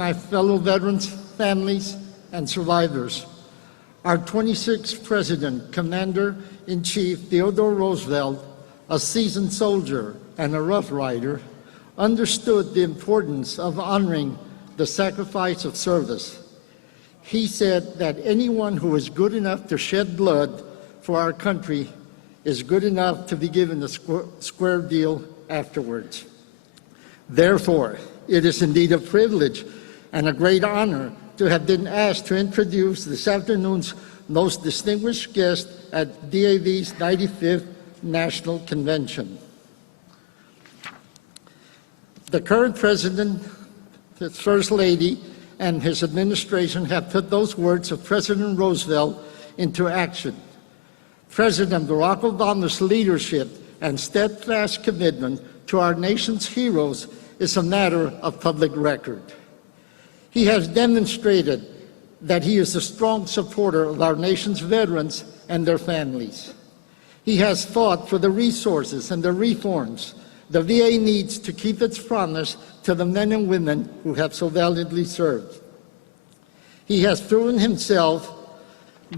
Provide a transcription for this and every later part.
my fellow veterans, families, and survivors. Our 26th President, Commander-in-Chief Theodore Roosevelt, a seasoned soldier and a Rough Rider, understood the importance of honoring the sacrifice of service. He said that anyone who is good enough to shed blood for our country is good enough to be given a square deal afterwards. Therefore, it is indeed a privilege and a great honor to have been asked to introduce this afternoon's most distinguished guest at DAV's 95th National Convention. The current President, his First Lady, and his administration have put those words of President Roosevelt into action. President Barack Obama's leadership and steadfast commitment to our nation's heroes is a matter of public record. He has demonstrated that he is a strong supporter of our nation's veterans and their families. He has fought for the resources and the reforms the VA needs to keep its promise to the men and women who have so valiantly served. He has proven himself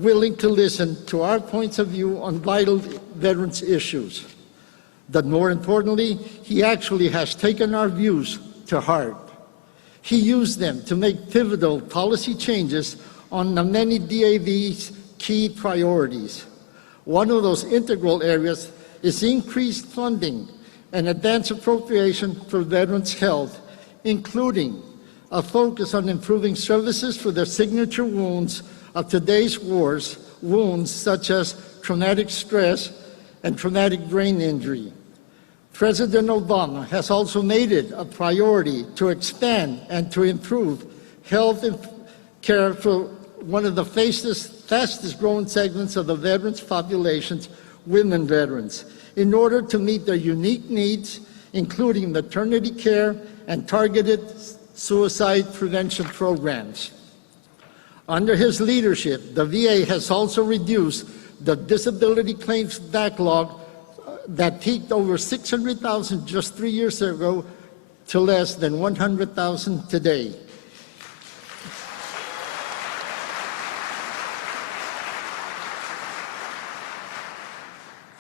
willing to listen to our points of view on vital veterans issues. But more importantly, he actually has taken our views to heart. He used them to make pivotal policy changes on the many DAV's key priorities. One of those integral areas is increased funding and advance appropriation for veterans' health, including a focus on improving services for the signature wounds of today's wars, wounds such as traumatic stress and traumatic brain injury. President Obama has also made it a priority to expand and to improve health care for one of the fastest growing segments of the veterans populations, women veterans, in order to meet their unique needs, including maternity care and targeted suicide prevention programs. Under his leadership, the VA has also reduced the disability claims backlog that peaked over 600,000 just 3 years ago to less than 100,000 today.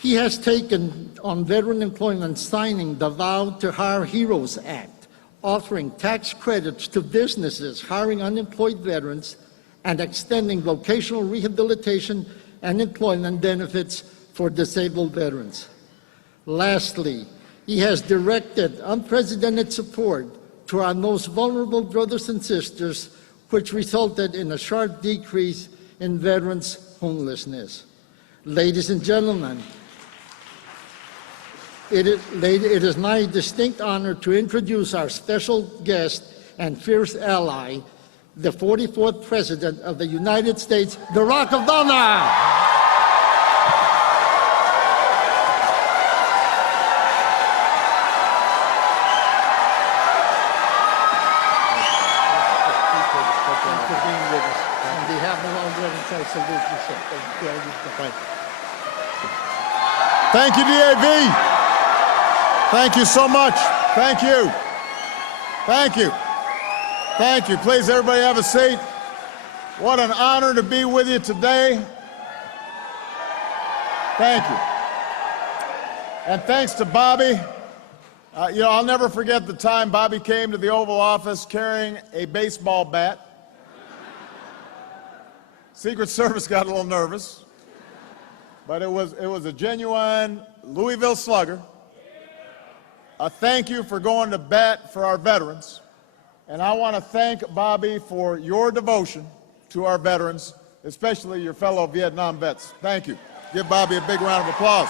He has taken on veteran employment, signing the Vow to Hire Heroes Act, offering tax credits to businesses hiring unemployed veterans and extending vocational rehabilitation and employment benefits for disabled veterans. Lastly, he has directed unprecedented support to our most vulnerable brothers and sisters, which resulted in a sharp decrease in veterans' homelessness. Ladies and gentlemen, it is my distinct honor to introduce our special guest and fierce ally, the 44th President of the United States, Barack Obama. Thank you, DAV. Thank you so much. Thank you. Thank you. Thank you. Please, everybody have a seat. What an honor to be with you today. Thank you. And thanks to Bobby. I'll never forget the time Bobby came to the Oval Office carrying a baseball bat. Secret Service got a little nervous, but it was a genuine Louisville Slugger. A thank you for going to bat for our veterans. And I want to thank Bobby for your devotion to our veterans, especially your fellow Vietnam vets. Thank you. Give Bobby a big round of applause.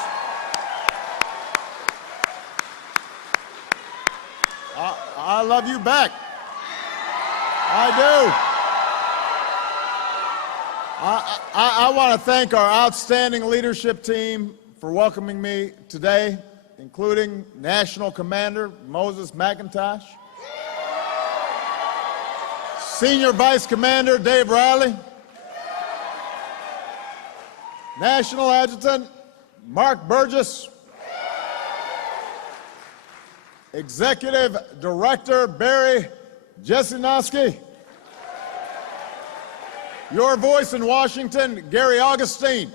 I love you back. I do. I want to thank our outstanding leadership team for welcoming me today, including National Commander Moses McIntosh, Senior Vice Commander Dave Riley, National Adjutant Mark Burgess, Executive Director Barry Jesse Noski. Your voice in Washington, Gary Augustine.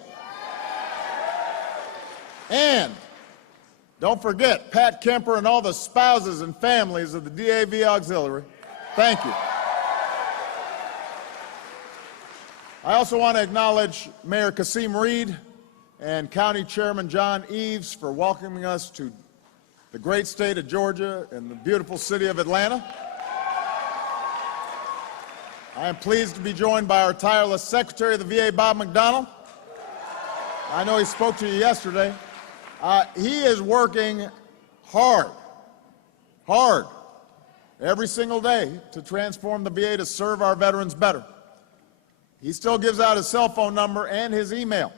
And don't forget Pat Kemper and all the spouses and families of the DAV Auxiliary. Thank you. I also want to acknowledge Mayor Kasim Reed and County Chairman John Eves for welcoming us to the great state of Georgia and the beautiful city of Atlanta. I am pleased to be joined by our tireless Secretary of the VA, Bob McDonnell. I know he spoke to you yesterday. He is working hard, every single day to transform the VA to serve our veterans better. He still gives out his cell phone number and his email.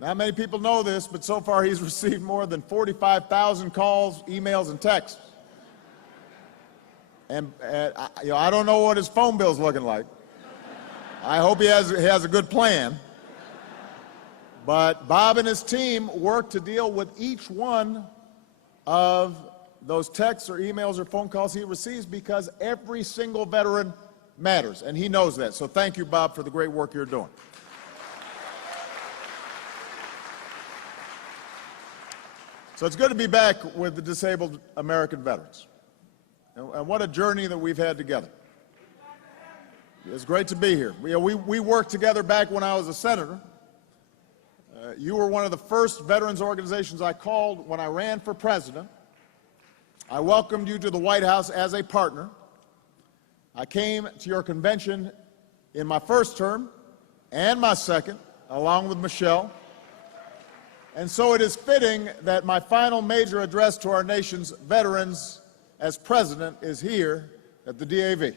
Not many people know this, but so far he's received more than 45,000 calls, emails, and texts. And I don't know what his phone bill's looking like. I hope he has a good plan. But Bob and his team work to deal with each one of those texts or emails or phone calls he receives because every single veteran matters, and he knows that. So thank you, Bob, for the great work you're doing. So it's good to be back with the disabled American veterans. And what a journey that we've had together. It's great to be here. We worked together back when I was a senator. You were one of the first veterans organizations I called when I ran for president. I welcomed you to the White House as a partner. I came to your convention in my first term and my second, along with Michelle. And so it is fitting that my final major address to our nation's veterans as president is here at the DAV.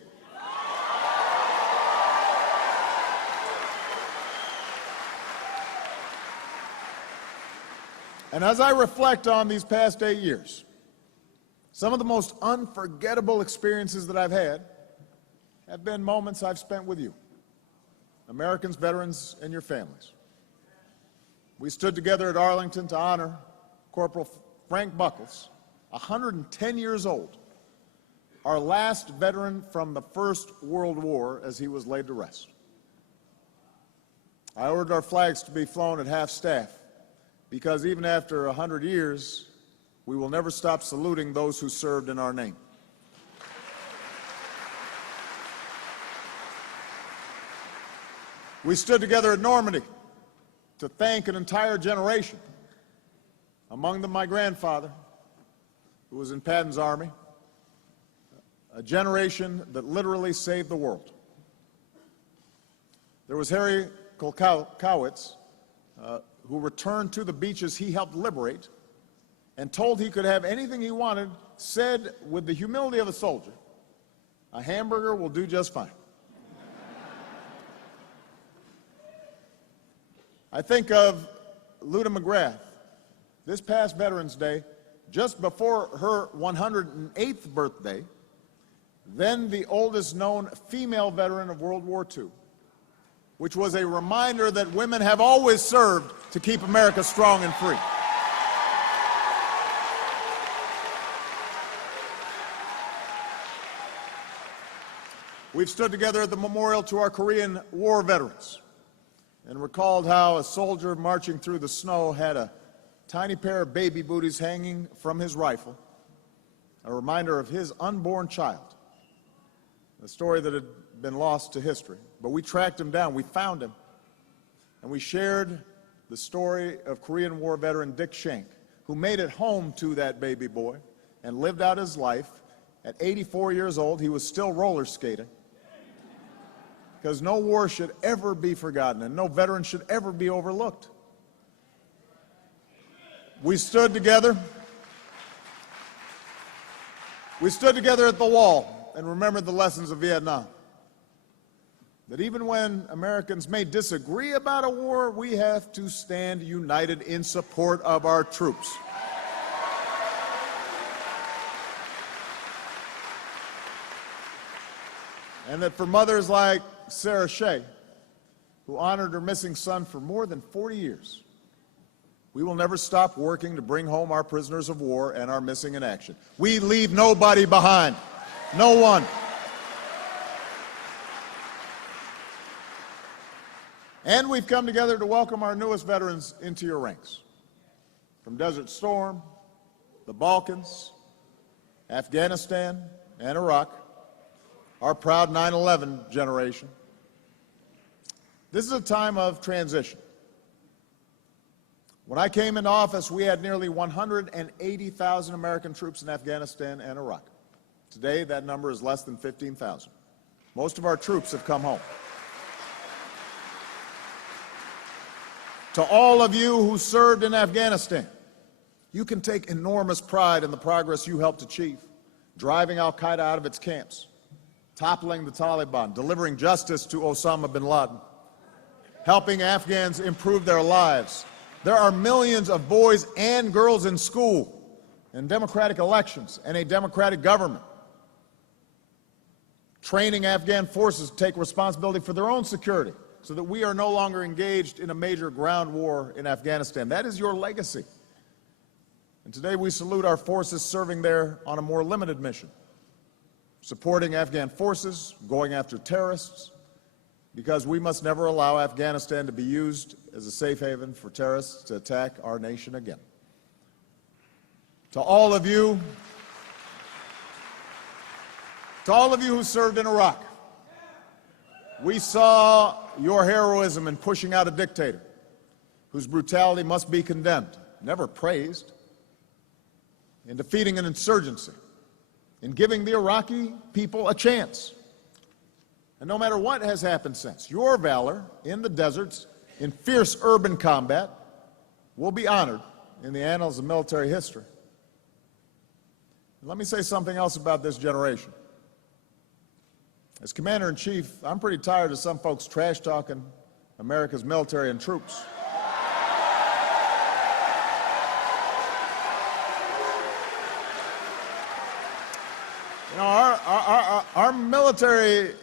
And as I reflect on these past 8 years, some of the most unforgettable experiences that I've had have been moments I've spent with you, Americans, veterans, and your families. We stood together at Arlington to honor Corporal Frank Buckles, 110 years old, our last veteran from the First World War as he was laid to rest. I ordered our flags to be flown at half-staff because even after 100 years, we will never stop saluting those who served in our name. We stood together at Normandy to thank an entire generation, among them my grandfather, who was in Patton's army, a generation that literally saved the world. There was Harry Kolkowitz, who returned to the beaches he helped liberate and told he could have anything he wanted, said with the humility of a soldier, "A hamburger will do just fine." I think of Luda McGrath, this past Veterans Day, just before her 108th birthday, then the oldest known female veteran of World War II, which was a reminder that women have always served to keep America strong and free. We've stood together at the memorial to our Korean War veterans and recalled how a soldier marching through the snow had a tiny pair of baby booties hanging from his rifle, a reminder of his unborn child, a story that had been lost to history. But we tracked him down, we found him, and we shared the story of Korean War veteran Dick Schenck, who made it home to that baby boy and lived out his life. At 84 years old, he was still roller skating, because no war should ever be forgotten and no veteran should ever be overlooked. We stood together at the wall and remembered the lessons of Vietnam. That even when Americans may disagree about a war, we have to stand united in support of our troops. And that for mothers like Sarah Shea, who honored her missing son for more than 40 years, we will never stop working to bring home our prisoners of war and our missing in action. We leave nobody behind. No one. And we've come together to welcome our newest veterans into your ranks. From Desert Storm, the Balkans, Afghanistan, and Iraq, our proud 9/11 generation. This is a time of transition. When I came into office, we had nearly 180,000 American troops in Afghanistan and Iraq. Today, that number is less than 15,000. Most of our troops have come home. To all of you who served in Afghanistan, you can take enormous pride in the progress you helped achieve, driving al-Qaeda out of its camps, toppling the Taliban, delivering justice to Osama bin Laden, helping Afghans improve their lives. There are millions of boys and girls in school, in democratic elections, and a democratic government, training Afghan forces to take responsibility for their own security so that we are no longer engaged in a major ground war in Afghanistan. That is your legacy. And today we salute our forces serving there on a more limited mission, supporting Afghan forces, going after terrorists, because we must never allow Afghanistan to be used as a safe haven for terrorists to attack our nation again. To all of you who served in Iraq, we saw your heroism in pushing out a dictator whose brutality must be condemned, never praised, in defeating an insurgency, in giving the Iraqi people a chance. And no matter what has happened since, your valor in the deserts, in fierce urban combat, will be honored in the annals of military history. And let me say something else about this generation. As Commander-in-Chief, I'm pretty tired of some folks trash-talking America's military and troops. You know, our military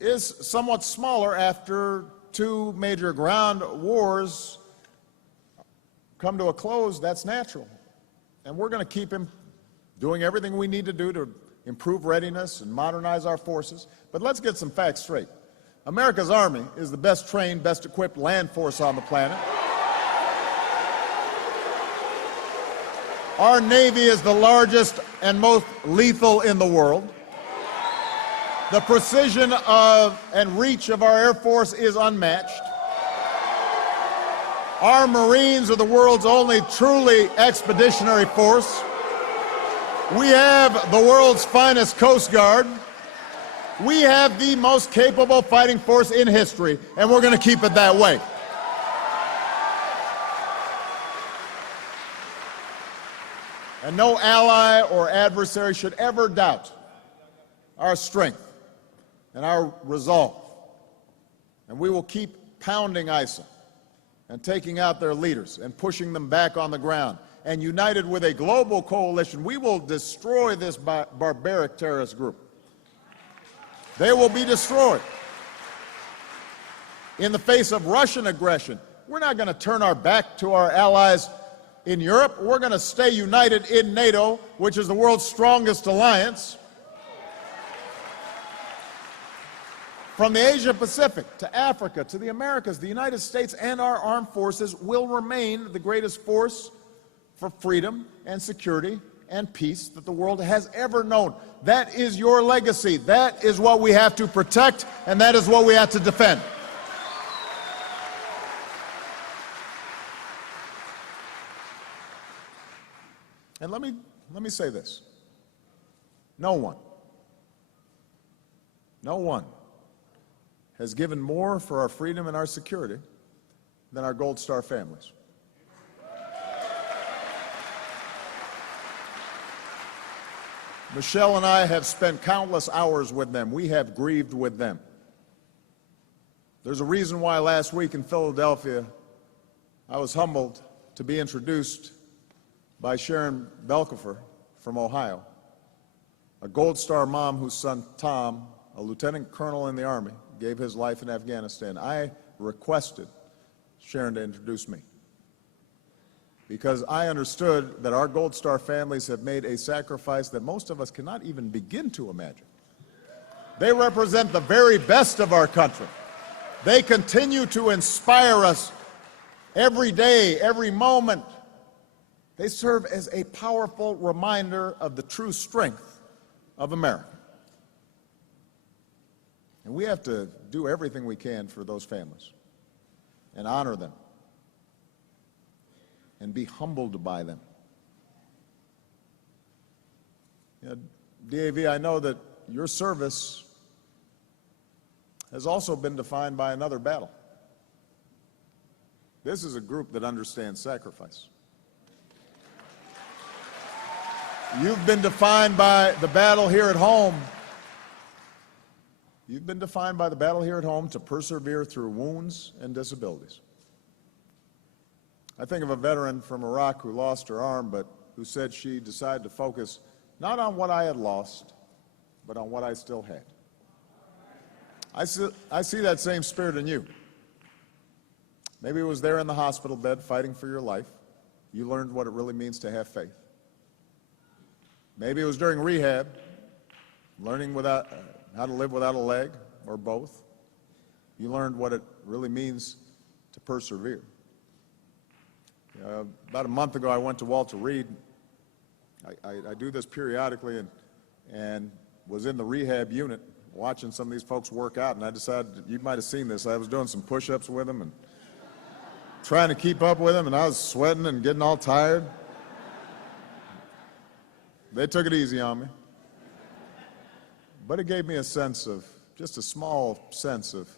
is somewhat smaller after two major ground wars come to a close. That's natural. And we're going to keep him doing everything we need to do to improve readiness and modernize our forces. But let's get some facts straight. America's Army is the best trained, best equipped land force on the planet. Our Navy is the largest and most lethal in the world. The precision of and reach of our Air Force is unmatched. Our Marines are the world's only truly expeditionary force. We have the world's finest Coast Guard. We have the most capable fighting force in history, and we're going to keep it that way. And no ally or adversary should ever doubt our strength and our resolve. And we will keep pounding ISIL and taking out their leaders and pushing them back on the ground. And united with a global coalition, we will destroy this barbaric terrorist group. They will be destroyed. In the face of Russian aggression, we're not going to turn our back to our allies in Europe. We're going to stay united in NATO, which is the world's strongest alliance. From the Asia Pacific to Africa to the Americas, the United States and our armed forces will remain the greatest force for freedom and security and peace that the world has ever known. That is your legacy. That is what we have to protect, and that is what we have to defend. And let me say this. No one has given more for our freedom and our security than our Gold Star families. Michelle and I have spent countless hours with them. We have grieved with them. There's a reason why last week in Philadelphia, I was humbled to be introduced by Sharon Belkifer from Ohio, a Gold Star mom whose son Tom, a lieutenant colonel in the Army, gave his life in Afghanistan. I requested Sharon to introduce me. because I understood that our Gold Star families have made a sacrifice that most of us cannot even begin to imagine. They represent the very best of our country. They continue to inspire us every day, every moment. They serve as a powerful reminder of the true strength of America. And we have to do everything we can for those families and honor them and be humbled by them. You know, DAV, I know that your service has also been defined by another battle. This is a group that understands sacrifice. You've been defined by the battle here at home. You've been defined by the battle here at home to persevere through wounds and disabilities. I think of a veteran from Iraq who lost her arm, but who said she decided to focus not on what I had lost, but on what I still had. I see that same spirit in you. Maybe it was there in the hospital bed fighting for your life. You learned what it really means to have faith. Maybe it was during rehab, learning how to live without a leg, or both. You learned what it really means to persevere. About a month ago, I went to Walter Reed. I do this periodically, and was in the rehab unit watching some of these folks work out, and I decided, you might have seen this, I was doing some push-ups with them and trying to keep up with them, and I was sweating and getting all tired. They took it easy on me. But it gave me a sense of, just a small sense of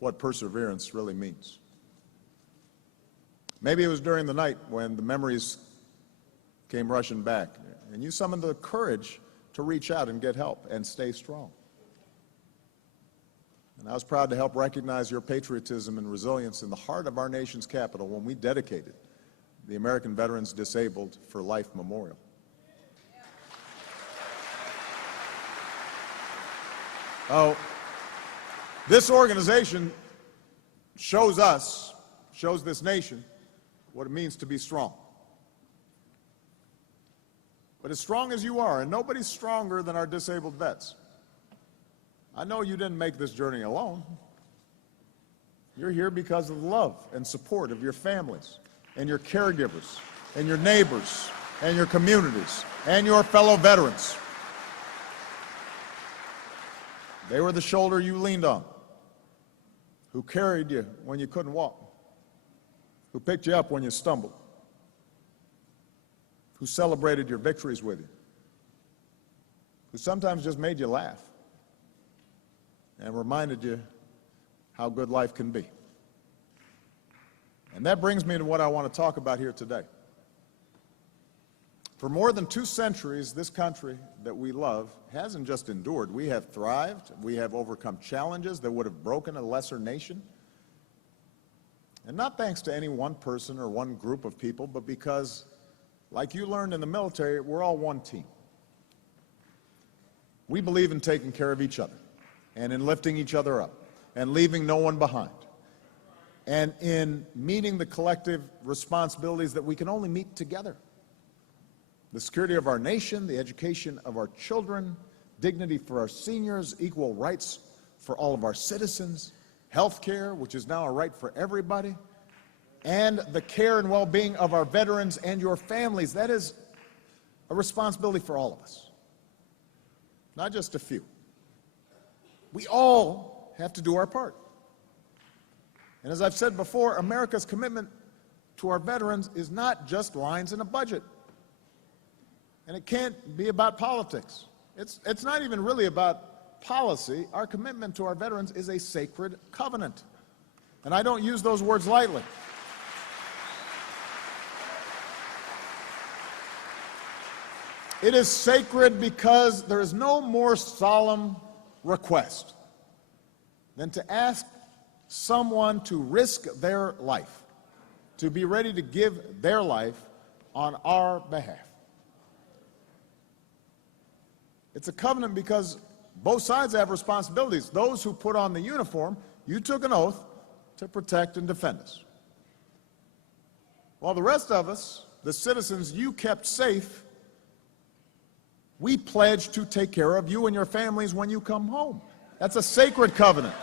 what perseverance really means. Maybe it was during the night when the memories came rushing back, and you summoned the courage to reach out and get help and stay strong. And I was proud to help recognize your patriotism and resilience in the heart of our nation's capital when we dedicated the American Veterans Disabled for Life Memorial. Oh, this organization shows this nation, what it means to be strong. But as strong as you are, and nobody's stronger than our disabled vets, I know you didn't make this journey alone. You're here because of the love and support of your families and your caregivers and your neighbors and your communities and your fellow veterans. They were the shoulder you leaned on, who carried you when you couldn't walk, who picked you up when you stumbled, who celebrated your victories with you, who sometimes just made you laugh and reminded you how good life can be. And that brings me to what I want to talk about here today. For more than 2 centuries, this country that we love hasn't just endured. We have thrived. We have overcome challenges that would have broken a lesser nation. And not thanks to any one person or one group of people, but because, like you learned in the military, we're all one team. We believe in taking care of each other and in lifting each other up and leaving no one behind and in meeting the collective responsibilities that we can only meet together. The security of our nation, the education of our children, dignity for our seniors, equal rights for all of our citizens, health care, which is now a right for everybody, and the care and well-being of our veterans and your families. That is a responsibility for all of us, not just a few. We all have to do our part. And as I've said before, America's commitment to our veterans is not just lines in a budget. And it can't be about politics. It's not even really about policy. Our commitment to our veterans is a sacred covenant. And I don't use those words lightly. It is sacred because there is no more solemn request than to ask someone to risk their life, to be ready to give their life on our behalf. It's a covenant because both sides have responsibilities. Those who put on the uniform, you took an oath to protect and defend us. While the rest of us, the citizens you kept safe, we pledge to take care of you and your families when you come home. That's a sacred covenant.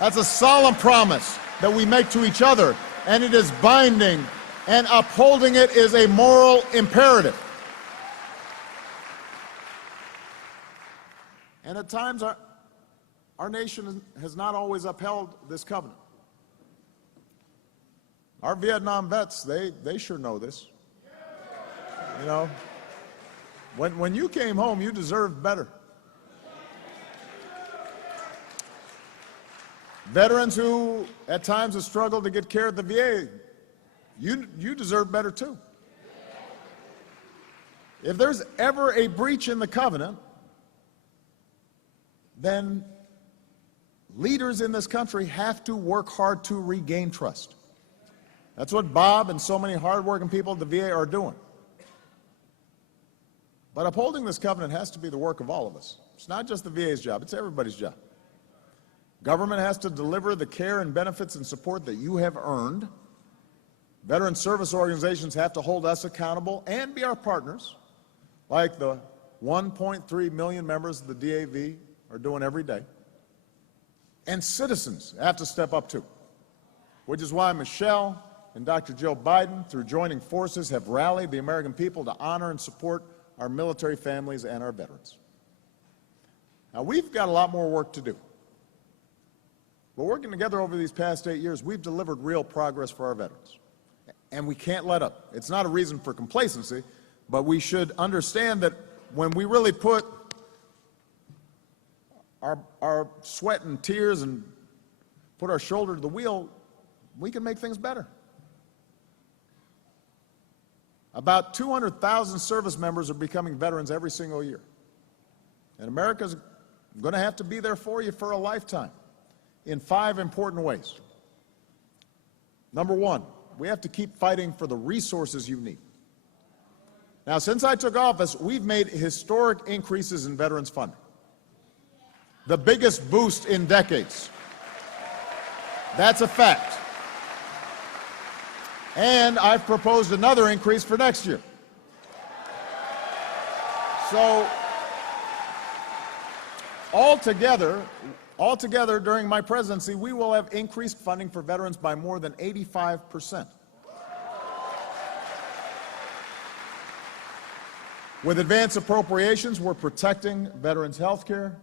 That's a solemn promise that we make to each other, and it is binding, and upholding it is a moral imperative. And at times, our nation has not always upheld this covenant. Our Vietnam vets, they sure know this. You know, when you came home, you deserved better. Veterans who at times have struggled to get care at the VA, you deserve better too. If there's ever a breach in the covenant, then leaders in this country have to work hard to regain trust. That's what Bob and so many hardworking people at the VA are doing. But upholding this covenant has to be the work of all of us. It's not just the VA's job, it's everybody's job. Government has to deliver the care and benefits and support that you have earned. Veteran service organizations have to hold us accountable and be our partners, like the 1.3 million members of the DAV are doing every day. And citizens have to step up too, which is why Michelle and Dr. Joe Biden, through joining forces, have rallied the American people to honor and support our military families and our veterans. Now, we've got a lot more work to do. But working together over these past 8 years, we've delivered real progress for our veterans. And we can't let up. It's not a reason for complacency, but we should understand that when we really put our sweat and tears and put our shoulder to the wheel, we can make things better. About 200,000 service members are becoming veterans every single year. And America's going to have to be there for you for a lifetime in 5 important ways. Number 1, we have to keep fighting for the resources you need. Now, since I took office, we've made historic increases in veterans funding. The biggest boost in decades. That's a fact. And I've proposed another increase for next year. So, altogether, during my presidency, we will have increased funding for veterans by more than 85%. With advance appropriations, we're protecting veterans' health care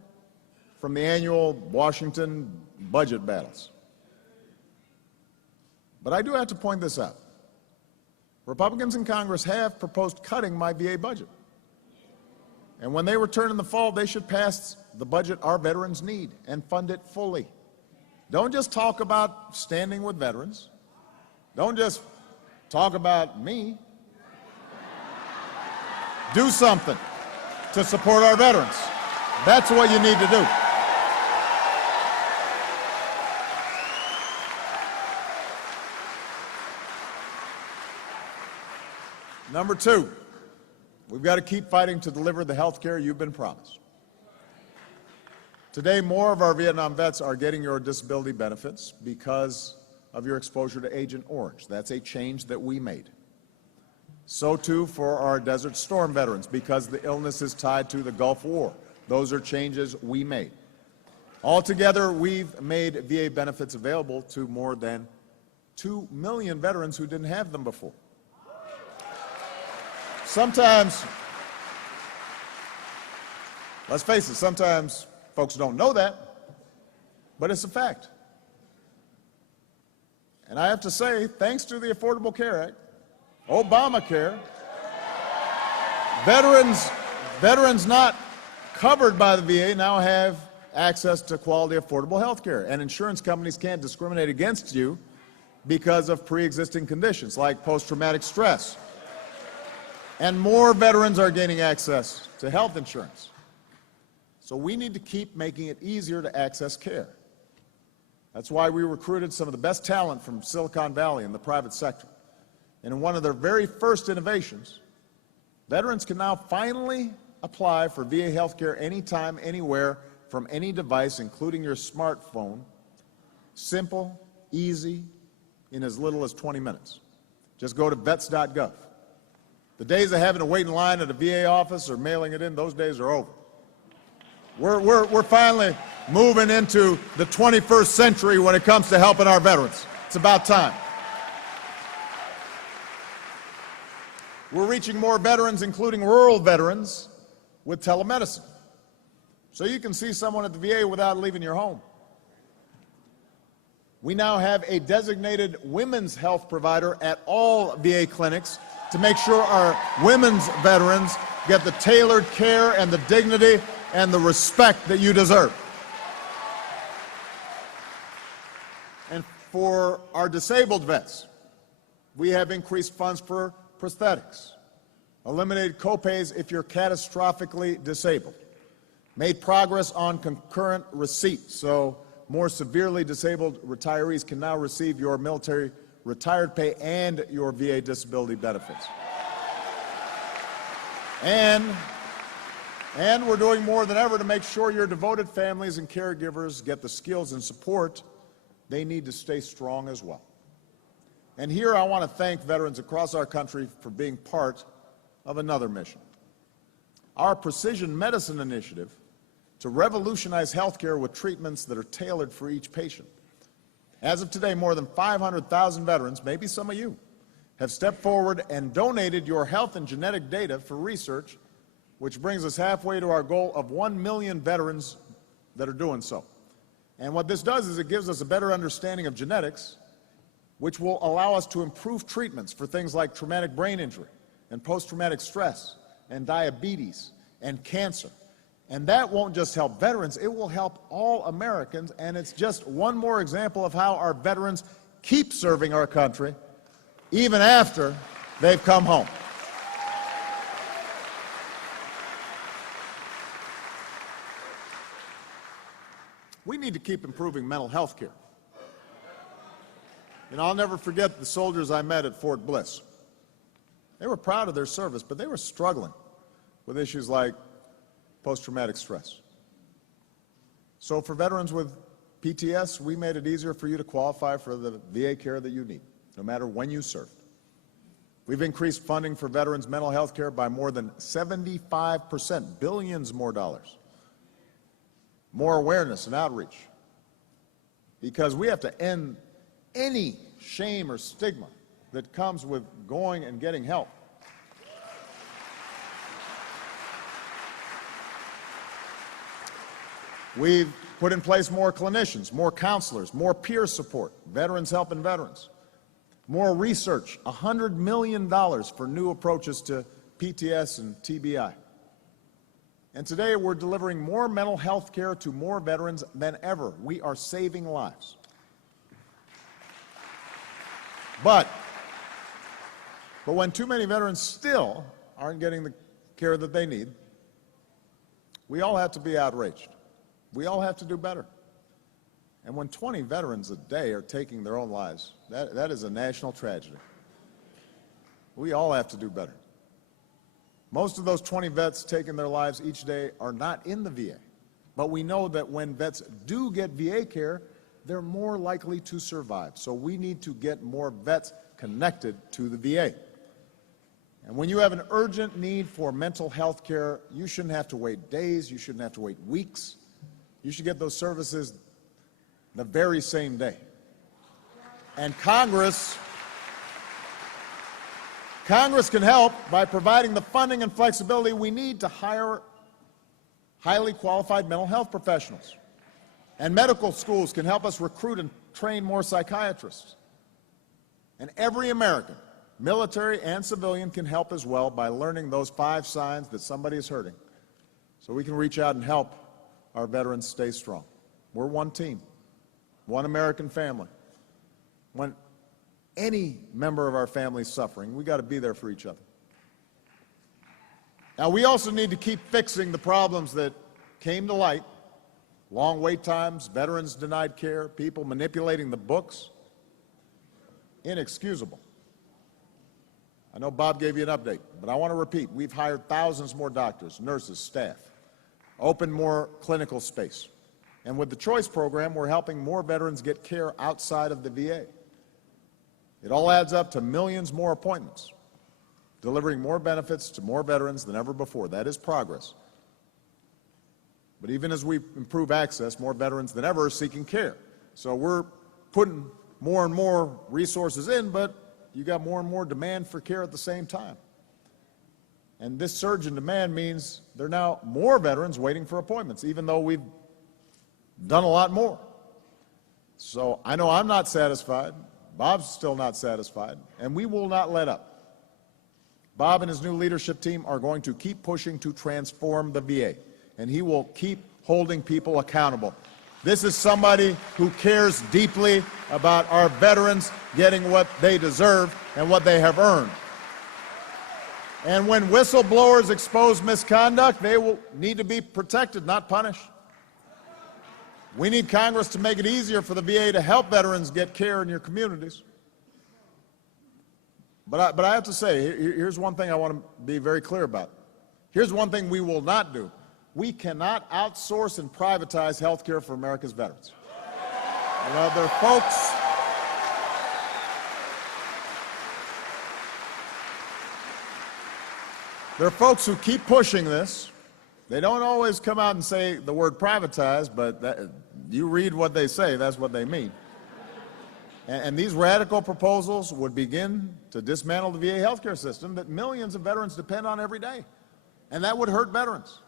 from the annual Washington budget battles. But I do have to point this out. Republicans in Congress have proposed cutting my VA budget. And when they return in the fall, they should pass the budget our veterans need and fund it fully. Don't just talk about standing with veterans. Don't just talk about me. Do something to support our veterans. That's what you need to do. Number 2, we've got to keep fighting to deliver the health care you've been promised. Today, more of our Vietnam vets are getting your disability benefits because of your exposure to Agent Orange. That's a change that we made. So too for our Desert Storm veterans, because the illness is tied to the Gulf War. Those are changes we made. Altogether, we've made VA benefits available to more than 2 million veterans who didn't have them before. Sometimes, let's face it, sometimes folks don't know that, but it's a fact. And I have to say, thanks to the Affordable Care Act, Obamacare, veterans not covered by the VA now have access to quality, affordable health care. And insurance companies can't discriminate against you because of pre-existing conditions like post-traumatic stress. And more veterans are gaining access to health insurance. So we need to keep making it easier to access care. That's why we recruited some of the best talent from Silicon Valley in the private sector. And in one of their very first innovations, veterans can now finally apply for VA health care anytime, anywhere, from any device, including your smartphone. Simple, easy, in as little as 20 minutes. Just go to vets.gov. The days of having to wait in line at a VA office or mailing it in, those days are over. We're finally moving into the 21st century when it comes to helping our veterans. It's about time. We're reaching more veterans, including rural veterans, with telemedicine. So you can see someone at the VA without leaving your home. We now have a designated women's health provider at all VA clinics to make sure our women's veterans get the tailored care and the dignity and the respect that you deserve. And for our disabled vets, we have increased funds for prosthetics, eliminated copays if you're catastrophically disabled, made progress on concurrent receipts, so more severely disabled retirees can now receive your military retired pay and your VA disability benefits. And we're doing more than ever to make sure your devoted families and caregivers get the skills and support they need to stay strong as well. And here I want to thank veterans across our country for being part of another mission. Our Precision Medicine Initiative to revolutionize healthcare with treatments that are tailored for each patient. As of today, more than 500,000 veterans, maybe some of you, have stepped forward and donated your health and genetic data for research, which brings us halfway to our goal of 1 million veterans that are doing so. And what this does is it gives us a better understanding of genetics, which will allow us to improve treatments for things like traumatic brain injury and post-traumatic stress and diabetes and cancer. And that won't just help veterans, it will help all Americans, and it's just one more example of how our veterans keep serving our country even after they've come home. We need to keep improving mental health care. And I'll never forget the soldiers I met at Fort Bliss. They were proud of their service, but they were struggling with issues like post-traumatic stress. So for veterans with PTS, we made it easier for you to qualify for the VA care that you need, no matter when you served. We've increased funding for veterans' mental health care by more than 75%, billions more dollars. More awareness and outreach. Because we have to end any shame or stigma that comes with going and getting help. We've put in place more clinicians, more counselors, more peer support, veterans helping veterans, more research, $100 million for new approaches to PTS and TBI. And today we're delivering more mental health care to more veterans than ever. We are saving lives. But when too many veterans still aren't getting the care that they need, we all have to be outraged. We all have to do better. And when 20 veterans a day are taking their own lives, that is a national tragedy. We all have to do better. Most of those 20 vets taking their lives each day are not in the VA. But we know that when vets do get VA care, they're more likely to survive. So we need to get more vets connected to the VA. And when you have an urgent need for mental health care, you shouldn't have to wait days, you shouldn't have to wait weeks. You should get those services the very same day. And Congress can help by providing the funding and flexibility we need to hire highly qualified mental health professionals. And medical schools can help us recruit and train more psychiatrists. And every American, military and civilian, can help as well by learning those 5 signs that somebody is hurting, so we can reach out and help our veterans stay strong. We're one team, one American family. When any member of our family is suffering, we got to be there for each other. Now, we also need to keep fixing the problems that came to light: long wait times, veterans denied care, people manipulating the books. Inexcusable. I know Bob gave you an update, but I want to repeat, we've hired thousands more doctors, nurses, staff, opened more clinical space. And with the Choice program, we're helping more veterans get care outside of the VA. It all adds up to millions more appointments, delivering more benefits to more veterans than ever before. That is progress. But even as we improve access, more veterans than ever are seeking care. So we're putting more and more resources in, but you got more and more demand for care at the same time. And this surge in demand means there are now more veterans waiting for appointments, even though we've done a lot more. So I know I'm not satisfied. Bob's still not satisfied, and we will not let up. Bob and his new leadership team are going to keep pushing to transform the VA, and he will keep holding people accountable. This is somebody who cares deeply about our veterans getting what they deserve and what they have earned. And when whistleblowers expose misconduct, they will need to be protected, not punished. We need Congress to make it easier for the VA to help veterans get care in your communities. But I have to say, here's one thing I want to be very clear about. Here's one thing we will not do. We cannot outsource and privatize health care for America's veterans. You know, there are folks who keep pushing this. They don't always come out and say the word privatize, but you read what they say, that's what they mean. And these radical proposals would begin to dismantle the VA healthcare system that millions of veterans depend on every day. And that would hurt veterans.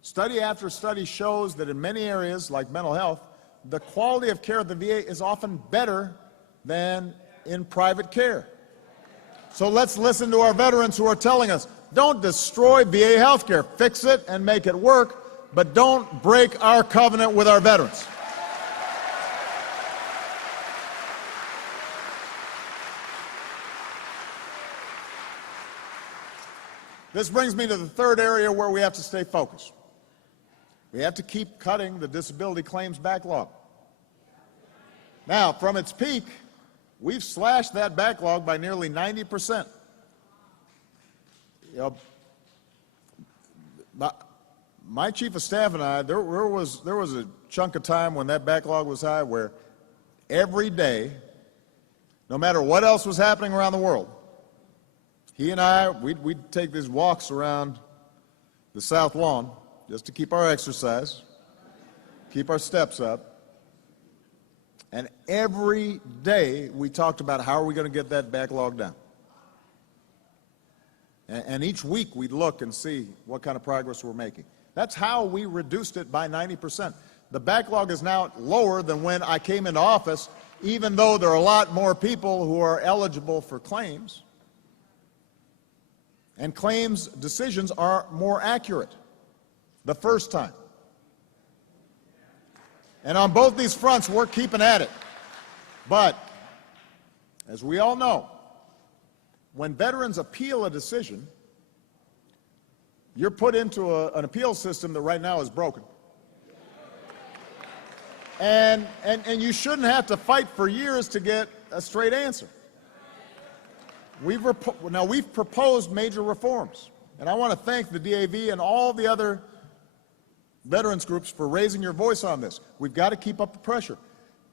Study after study shows that in many areas, like mental health, the quality of care at the VA is often better than in private care. So let's listen to our veterans who are telling us, don't destroy VA health care. Fix it and make it work, but don't break our covenant with our veterans. This brings me to the third area where we have to stay focused. We have to keep cutting the disability claims backlog. Now, from its peak, we've slashed that backlog by nearly 90%. You know, my chief of staff and I, there was a chunk of time when that backlog was high where every day, no matter what else was happening around the world, he and I, we'd take these walks around the South Lawn just to keep our exercise, keep our steps up. And every day we talked about how are we going to get that backlog down. And each week we'd look and see what kind of progress we're making. That's how we reduced it by 90%. The backlog is now lower than when I came into office, even though there are a lot more people who are eligible for claims. And claims decisions are more accurate the first time. And on both these fronts, we're keeping at it. But, as we all know, when veterans appeal a decision, you're put into an appeal system that right now is broken. And you shouldn't have to fight for years to get a straight answer. We've proposed major reforms, and I want to thank the DAV and all the other veterans groups for raising your voice on this. We've got to keep up the pressure.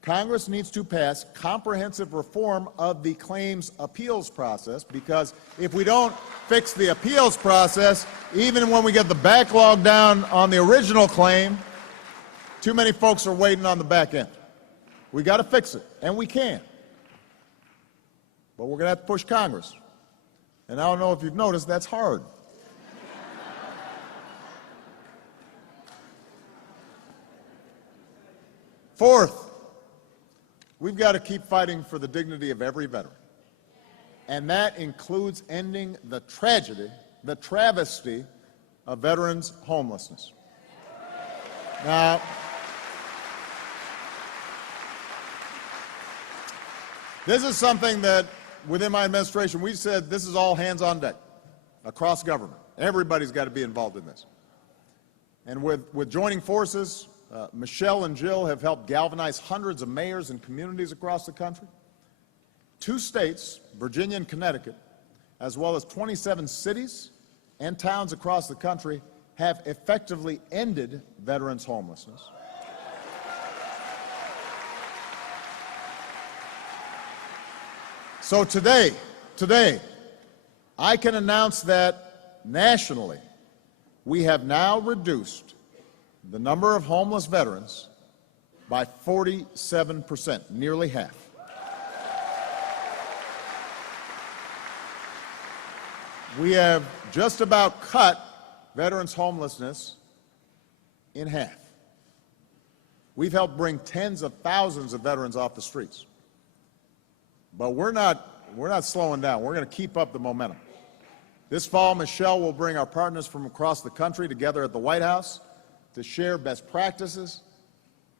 Congress needs to pass comprehensive reform of the claims appeals process, because if we don't fix the appeals process, even when we get the backlog down on the original claim, too many folks are waiting on the back end. We've got to fix it, and we can. But we're going to have to push Congress. And I don't know if you've noticed, that's hard. Fourth, we've got to keep fighting for the dignity of every veteran. And that includes ending the tragedy, the travesty of veterans' homelessness. Now, this is something that within my administration we said this is all hands on deck across government. Everybody's got to be involved in this. And with joining forces, Michelle and Jill have helped galvanize hundreds of mayors and communities across the country. 2 states, Virginia and Connecticut, as well as 27 cities and towns across the country, have effectively ended veterans' homelessness. So today, I can announce that nationally, we have now reduced the number of homeless veterans by 47%, nearly half. We have just about cut veterans' homelessness in half. We've helped bring tens of thousands of veterans off the streets. But we're not slowing down. We're going to keep up the momentum. This fall, Michelle will bring our partners from across the country together at the White House to share best practices,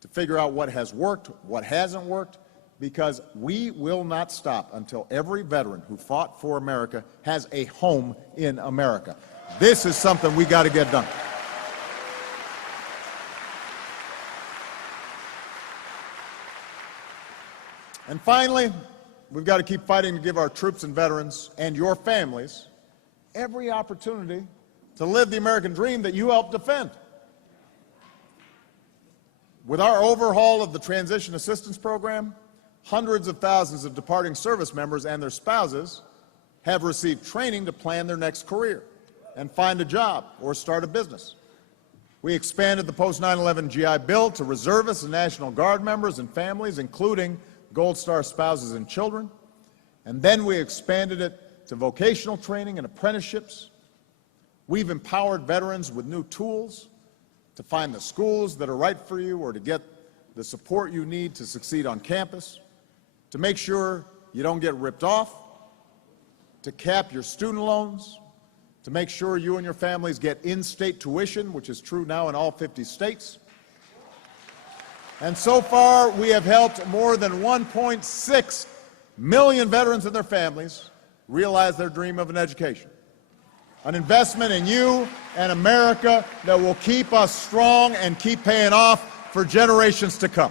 to figure out what has worked, what hasn't worked, because we will not stop until every veteran who fought for America has a home in America. This is something we got to get done. And finally, we've got to keep fighting to give our troops and veterans and your families every opportunity to live the American dream that you helped defend. With our overhaul of the Transition Assistance Program, hundreds of thousands of departing service members and their spouses have received training to plan their next career and find a job or start a business. We expanded the post-9/11 GI Bill to reservists and National Guard members and families, including Gold Star spouses and children. And then we expanded it to vocational training and apprenticeships. We've empowered veterans with new tools to find the schools that are right for you or to get the support you need to succeed on campus, to make sure you don't get ripped off, to cap your student loans, to make sure you and your families get in-state tuition, which is true now in all 50 states. And so far, we have helped more than 1.6 million veterans and their families realize their dream of an education. An investment in you and America that will keep us strong and keep paying off for generations to come.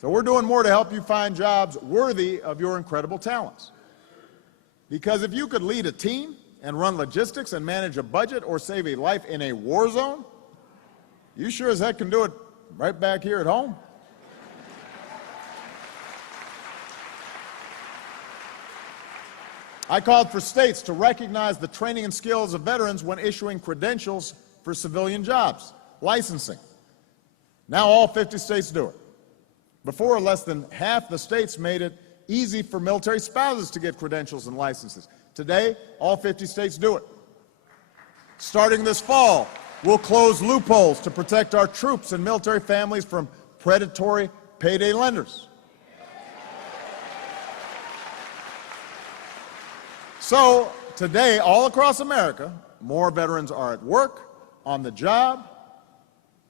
So we're doing more to help you find jobs worthy of your incredible talents. Because if you could lead a team and run logistics and manage a budget or save a life in a war zone, you sure as heck can do it right back here at home. I called for states to recognize the training and skills of veterans when issuing credentials for civilian jobs, licensing. Now all 50 states do it. Before, less than half the states made it easy for military spouses to get credentials and licenses. Today, all 50 states do it. Starting this fall, we'll close loopholes to protect our troops and military families from predatory payday lenders. So today, all across America, more veterans are at work, on the job,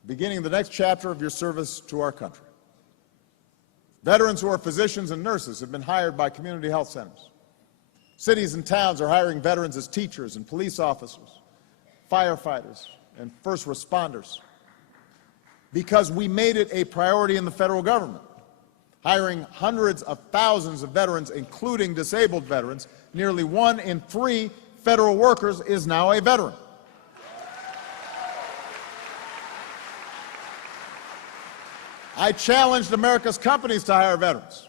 beginning the next chapter of your service to our country. Veterans who are physicians and nurses have been hired by community health centers. Cities and towns are hiring veterans as teachers and police officers, firefighters, and first responders, because we made it a priority in the federal government, hiring hundreds of thousands of veterans, including disabled veterans. Nearly 1 in 3 federal workers is now a veteran. I challenged America's companies to hire veterans.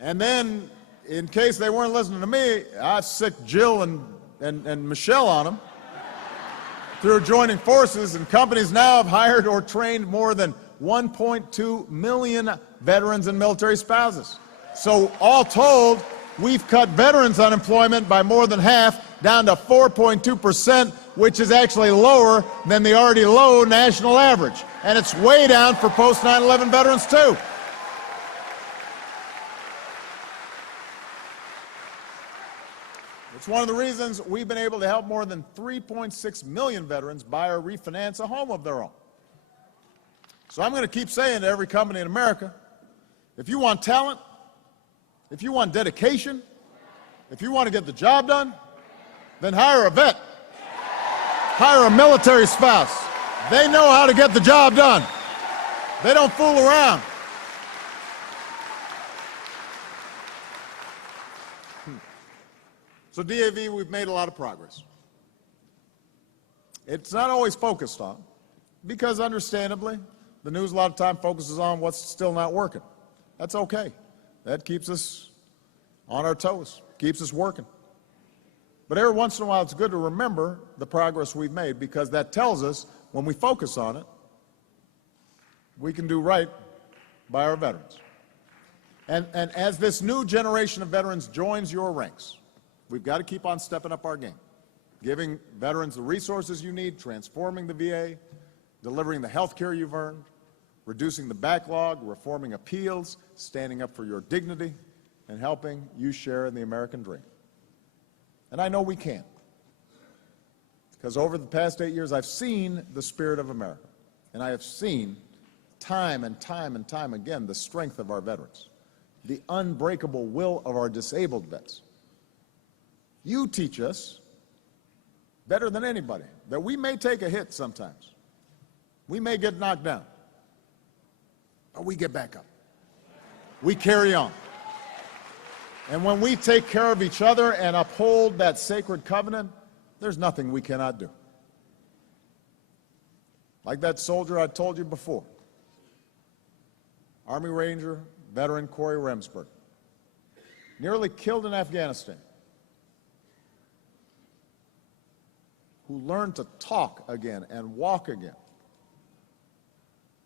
And then, in case they weren't listening to me, I sicked Jill and Michelle on them through joining forces, and companies now have hired or trained more than 1.2 million veterans and military spouses. So all told, we've cut veterans' unemployment by more than half, down to 4.2%, which is actually lower than the already low national average. And it's way down for post-9/11 veterans, too. It's one of the reasons we've been able to help more than 3.6 million veterans buy or refinance a home of their own. So I'm going to keep saying to every company in America, if you want talent, if you want dedication, if you want to get the job done, then hire a vet. Hire a military spouse. They know how to get the job done. They don't fool around. So DAV, we've made a lot of progress. It's not always focused on, because understandably, the news a lot of time focuses on what's still not working. That's okay. That keeps us on our toes, keeps us working. But every once in a while, it's good to remember the progress we've made, because that tells us, when we focus on it, we can do right by our veterans. And as this new generation of veterans joins your ranks, we've got to keep on stepping up our game, giving veterans the resources you need, transforming the VA, delivering the health care you've earned, reducing the backlog, reforming appeals, standing up for your dignity, and helping you share in the American dream. And I know we can, because over the past 8 years, I've seen the spirit of America, and I have seen time and time and time again the strength of our veterans, the unbreakable will of our disabled vets. You teach us better than anybody that we may take a hit sometimes. We may get knocked down, but we get back up. We carry on. And when we take care of each other and uphold that sacred covenant, there's nothing we cannot do. Like that soldier I told you before, Army Ranger veteran Corey Remsburg, nearly killed in Afghanistan, who learned to talk again and walk again,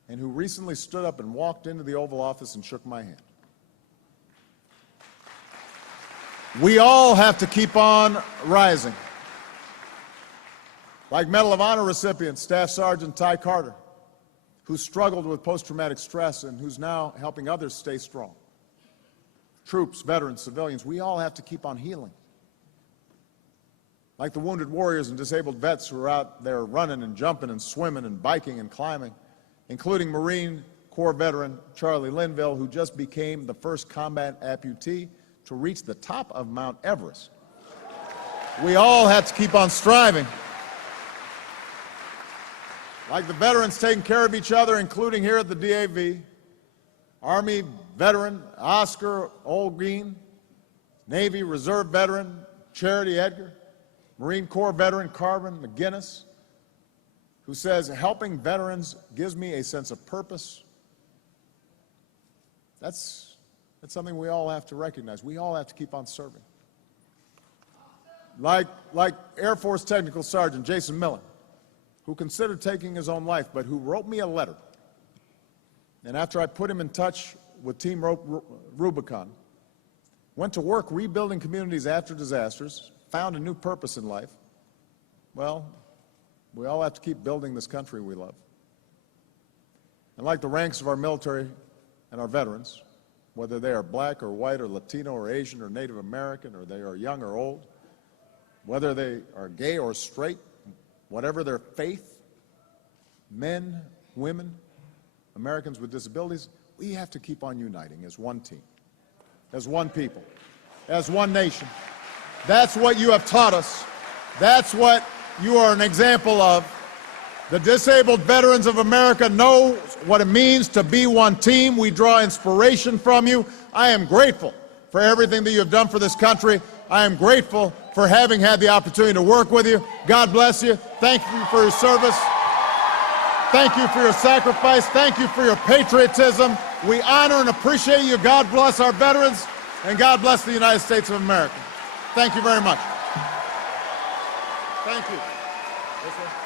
and who recently stood up and walked into the Oval Office and shook my hand. We all have to keep on rising. Like Medal of Honor recipient Staff Sergeant Ty Carter, who struggled with post-traumatic stress and who's now helping others stay strong. Troops, veterans, civilians, we all have to keep on healing. Like the wounded warriors and disabled vets who are out there running and jumping and swimming and biking and climbing, including Marine Corps veteran Charlie Linville, who just became the first combat amputee to reach the top of Mount Everest. We all have to keep on striving. Like the veterans taking care of each other, including here at the DAV, Army veteran Oscar Olguin, Navy Reserve veteran Charity Edgar, Marine Corps veteran Carvin McGinnis, who says, helping veterans gives me a sense of purpose. That's something we all have to recognize. We all have to keep on serving. Like Air Force Technical Sergeant Jason Miller, who considered taking his own life, but who wrote me a letter. And after I put him in touch with Team Rubicon, went to work rebuilding communities after disasters, found a new purpose in life. Well, we all have to keep building this country we love. And like the ranks of our military and our veterans, whether they are black or white or Latino or Asian or Native American, or they are young or old, whether they are gay or straight, whatever their faith, men, women, Americans with disabilities, we have to keep on uniting as one team, as one people, as one nation. That's what you have taught us. That's what you are an example of. The disabled veterans of America know what it means to be one team. We draw inspiration from you. I am grateful for everything that you have done for this country. I am grateful for having had the opportunity to work with you. God bless you. Thank you for your service. Thank you for your sacrifice. Thank you for your patriotism. We honor and appreciate you. God bless our veterans, and God bless the United States of America. Thank you very much. Thank you. Yes, sir.